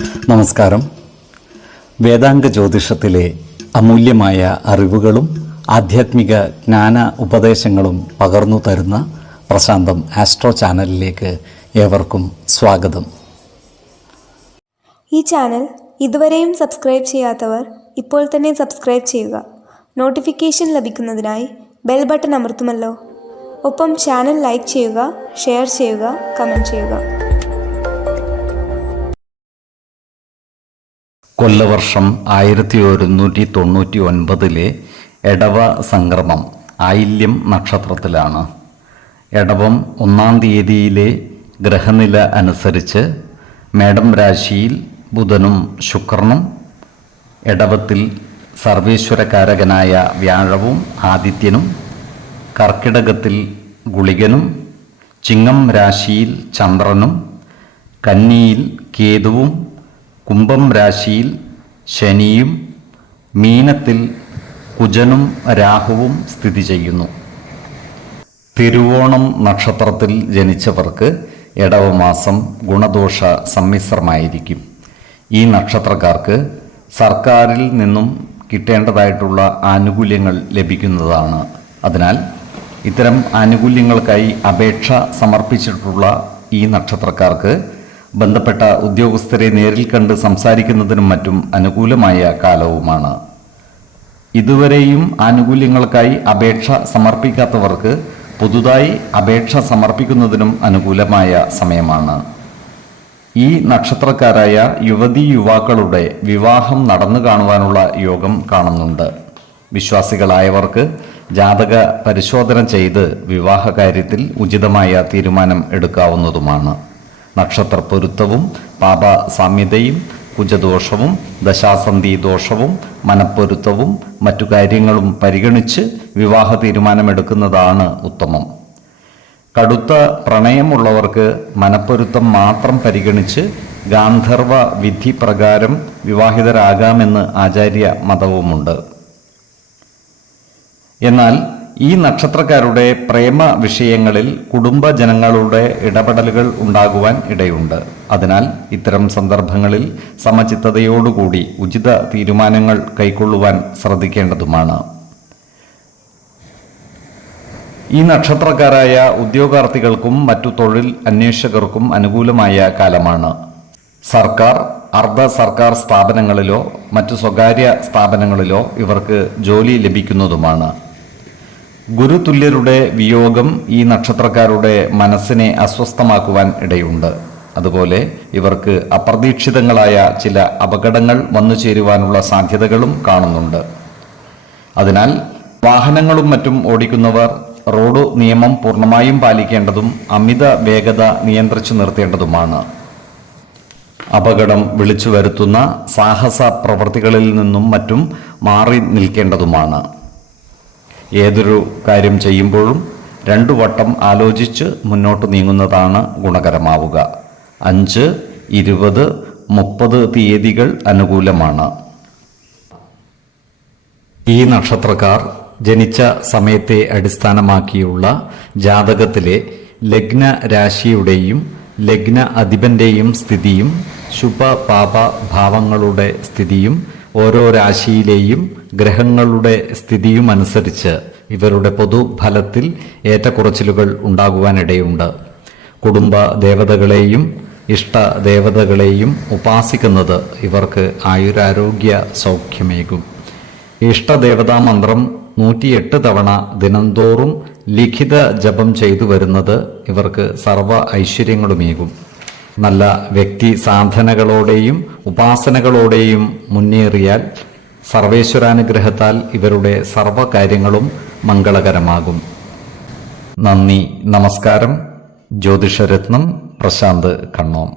നമസ്കാരം. വേദാംഗ ജ്യോതിഷത്തിലെ അമൂല്യമായ അറിവുകളും ആധ്യാത്മിക ജ്ഞാന ഉപദേശങ്ങളും പകർന്നു തരുന്ന പ്രശാന്തം ആസ്ട്രോ ചാനലിലേക്ക് ഏവർക്കും സ്വാഗതം. ഈ ചാനൽ ഇതുവരെയും സബ്സ്ക്രൈബ് ചെയ്യാത്തവർ ഇപ്പോൾ തന്നെ സബ്സ്ക്രൈബ് ചെയ്യുക. നോട്ടിഫിക്കേഷൻ ലഭിക്കുന്നതിനായി ബെൽ ബട്ടൺ അമർത്തുമല്ലോ. ഒപ്പം ചാനൽ ലൈക്ക് ചെയ്യുക, ഷെയർ ചെയ്യുക, കമൻറ്റ് ചെയ്യുക. കൊല്ലവർഷം 1199 എടവ സംക്രമം ആയില്യം നക്ഷത്രത്തിലാണ്. എടവം 1-ാം തീയതിയിലെ ഗ്രഹനില അനുസരിച്ച് മേടം രാശിയിൽ ബുധനും ശുക്രനും, എടവത്തിൽ സർവേശ്വരകാരകനായ വ്യാഴവും ആദിത്യനും, കർക്കിടകത്തിൽ ഗുളികനും, ചിങ്ങം രാശിയിൽ ചന്ദ്രനും, കന്നിയിൽ കേതുവും, കുംഭം രാശിയിൽ ശനിയും, മീനത്തിൽ കുജനും രാഹുവും സ്ഥിതി ചെയ്യുന്നു. തിരുവോണം നക്ഷത്രത്തിൽ ജനിച്ചവർക്ക് എടവമാസം ഗുണദോഷ സമ്മിശ്രമായിരിക്കും. ഈ നക്ഷത്രക്കാർക്ക് സർക്കാരിൽ നിന്നും കിട്ടേണ്ടതായിട്ടുള്ള ആനുകൂല്യങ്ങൾ ലഭിക്കുന്നതാണ്. അതിനാൽ ഇത്തരം ആനുകൂല്യങ്ങൾക്കായി അപേക്ഷ സമർപ്പിച്ചിട്ടുള്ള ഈ നക്ഷത്രക്കാർക്ക് ബന്ധപ്പെട്ട ഉദ്യോഗസ്ഥരെ നേരിൽ കണ്ട് സംസാരിക്കുന്നതിനും മറ്റും അനുകൂലമായ കാലവുമാണ്. ഇതുവരെയും ആനുകൂല്യങ്ങൾക്കായി അപേക്ഷ സമർപ്പിക്കാത്തവർക്ക് പുതുതായി അപേക്ഷ സമർപ്പിക്കുന്നതിനും അനുകൂലമായ സമയമാണ്. ഈ നക്ഷത്രക്കാരായ യുവതീ യുവാക്കളുടെ വിവാഹം നടന്നു കാണുവാനുള്ള യോഗം കാണുന്നുണ്ട്. വിശ്വാസികളായവർക്ക് ജാതക പരിശോധന ചെയ്ത് വിവാഹ കാര്യത്തിൽ ഉചിതമായ തീരുമാനം എടുക്കാവുന്നതുമാണ്. നക്ഷത്ര പൊരുത്തവും പാപ സാമ്യതയും കുജദോഷവും ദശാസന്ധി ദോഷവും മനപ്പൊരുത്തവും മറ്റു കാര്യങ്ങളും പരിഗണിച്ച് വിവാഹ തീരുമാനമെടുക്കുന്നതാണ് ഉത്തമം. കടുത്ത പ്രണയമുള്ളവർക്ക് മനപ്പൊരുത്തം മാത്രം പരിഗണിച്ച് ഗാന്ധർവ വിധി പ്രകാരം വിവാഹിതരാകാമെന്ന് ആചാര്യ മതവുമുണ്ട്. എന്നാൽ ഈ നക്ഷത്രക്കാരുടെ പ്രേമ വിഷയങ്ങളിൽ കുടുംബജനങ്ങളുടെ ഇടപെടലുകൾ ഉണ്ടാകുവാൻ ഇടയുണ്ട്. അതിനാൽ ഇത്തരം സന്ദർഭങ്ങളിൽ സമചിത്തതയോടുകൂടി ഉചിത തീരുമാനങ്ങൾ കൈക്കൊള്ളുവാൻ ശ്രദ്ധിക്കേണ്ടതുമാണ്. ഈ നക്ഷത്രക്കാരായ ഉദ്യോഗാർത്ഥികൾക്കും മറ്റു തൊഴിൽ അന്വേഷകർക്കും അനുകൂലമായ കാലമാണ്. സർക്കാർ, അർദ്ധ സർക്കാർ സ്ഥാപനങ്ങളിലോ മറ്റു സ്വകാര്യ സ്ഥാപനങ്ങളിലോ ഇവർക്ക് ജോലി ലഭിക്കുന്നതുമാണ്. ഗുരുതുല്യരുടെ വിയോഗം ഈ നക്ഷത്രക്കാരുടെ മനസ്സിനെ അസ്വസ്ഥമാക്കുവാൻ ഇടയുണ്ട്. അതുപോലെ ഇവർക്ക് അപ്രതീക്ഷിതങ്ങളായ ചില അപകടങ്ങൾ വന്നു ചേരുവാനുള്ള സാധ്യതകളും കാണുന്നുണ്ട്. അതിനാൽ വാഹനങ്ങളും മറ്റും ഓടിക്കുന്നവർ റോഡ് നിയമം പൂർണ്ണമായും പാലിക്കേണ്ടതും അമിത വേഗത നിയന്ത്രിച്ചു നിർത്തേണ്ടതുമാണ്. അപകടം വിളിച്ചു വരുത്തുന്ന സാഹസ പ്രവൃത്തികളിൽ നിന്നും മറ്റും മാറി നിൽക്കേണ്ടതുമാണ്. ഏതൊരു കാര്യം ചെയ്യുമ്പോഴും 2 വട്ടം ആലോചിച്ച് മുന്നോട്ട് നീങ്ങുന്നതാണ് ഗുണകരമാവുക. 5, 20, 30 തീയതികൾ അനുകൂലമാണ്. ഈ നക്ഷത്രക്കാർ ജനിച്ച സമയത്തെ അടിസ്ഥാനമാക്കിയുള്ള ജാതകത്തിലെ ലഗ്ന രാശിയുടെയും ലഗ്ന അധിപന്റെയും സ്ഥിതിയും ശുഭ പാപ ഭാവങ്ങളുടെ സ്ഥിതിയും ഓരോ രാശിയിലെയും ഗ്രഹങ്ങളുടെ സ്ഥിതിയും അനുസരിച്ച് ഇവരുടെ പൊതുഫലത്തിൽ ഏറ്റക്കുറച്ചിലുകൾ ഉണ്ടാകുവാനിടയുണ്ട്. കുടുംബ ദേവതകളെയും ഇഷ്ടദേവതകളെയും ഉപാസിക്കുന്നത് ഇവർക്ക് ആയുരാരോഗ്യ സൗഖ്യമേകും. ഇഷ്ടദേവതാ മന്ത്രം 108 തവണ ദിനംതോറും ലിഖിത ജപം ചെയ്തു വരുന്നത് ഇവർക്ക് സർവ ഐശ്വര്യങ്ങളുമേകും. നല്ല വ്യക്തി സാധനകളോടെയും ഉപാസനകളോടെയും മുന്നേറിയാൽ സർവേശ്വരാനുഗ്രഹത്താൽ ഇവരുടെ സർവകാര്യങ്ങളും മംഗളകരമാകും. നന്ദി, നമസ്കാരം. ജ്യോതിഷരത്നം പ്രശാന്ത് കണ്ണോം.